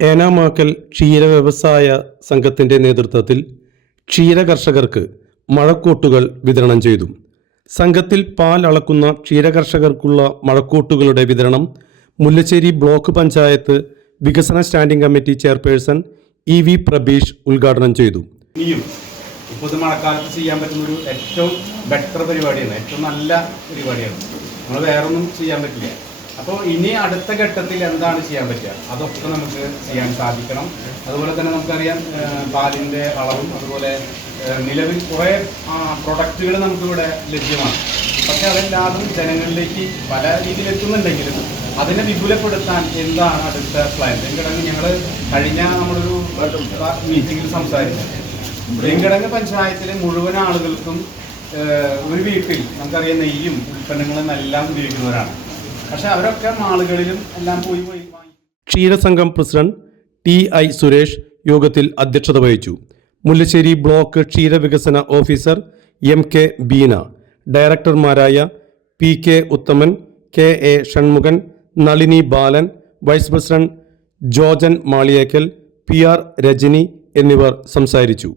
ഏനാമാക്കൽ ക്ഷീര വ്യവസായ സംഘത്തിന്റെ നേതൃത്വത്തിൽ ക്ഷീര കർഷകർക്ക് മഴക്കൂട്ടുകൾ വിതരണം ചെയ്തു. സംഘത്തിൽ പാൽ അളക്കുന്ന ക്ഷീര കർഷകർക്കുള്ള മഴക്കൂട്ടുകളുടെ വിതരണം മുല്ലശ്ശേരി ബ്ലോക്ക് പഞ്ചായത്ത് വികസന standing committee chairperson E V Prabeesh ഉദ്ഘാടനം ചെയ്തു. ഇനിയും മഴക്കാലത്ത് ചെയ്യാൻ പറ്റുന്ന ഒരു ഏറ്റവും ബെറ്റർ പരിപാടിയാണ്. ഏറ്റവും നല്ല പരിപാടിയാണ്. നമ്മൾ വേറൊന്നും ചെയ്യാൻ പറ്റില്ല. അപ്പോൾ ഇനി അടുത്ത ഘട്ടത്തിൽ എന്താണ് ചെയ്യാൻ പറ്റുക? അതൊക്കെ നമുക്ക് ചെയ്യാൻ സാധിക്കണം. അതുപോലെ തന്നെ നമുക്കറിയാം പാലിന്റെ അളവും അതുപോലെ നിലവിൽ കുറേ പ്രൊഡക്റ്റുകൾ നമുക്കിവിടെ ലഭ്യമാണ്. പക്ഷെ അതെല്ലാതും ജനങ്ങളിലേക്ക് പല രീതിയിൽ എത്തുന്നുണ്ടെങ്കിലും അതിനെ വിപുലപ്പെടുത്താൻ എന്താണ് അടുത്ത പ്ലാൻ വെങ്കടങ്ങ് ഞങ്ങൾ കഴിഞ്ഞ നമ്മളൊരു മീറ്റിംഗിൽ സംസാരിച്ചു. വെങ്കടങ്ങ് പഞ്ചായത്തിലെ മുഴുവൻ ആളുകൾക്കും ഒരു വീട്ടിൽ നമുക്കറിയാം നെയ്യും ഉൽപ്പന്നങ്ങളും എല്ലാം ഉപയോഗിക്കുന്നവരാണ്. മാളുകളിലും എല്ലാം പോയി പോയി ക്ഷീരസംഘം പ്രസിഡന്റ് ടി ഐ സുരേഷ് യോഗത്തിൽ അധ്യക്ഷത വഹിച്ചു. മുല്ലശ്ശേരി ബ്ലോക്ക് ക്ഷീരവികസന officer M K Beena ഡയറക്ടർമാരായ P K Uthaman K A Shanmughan Nalini Balan vice president Jojan Maliyekkal P R Rajani എന്നിവർ സംസാരിച്ചു.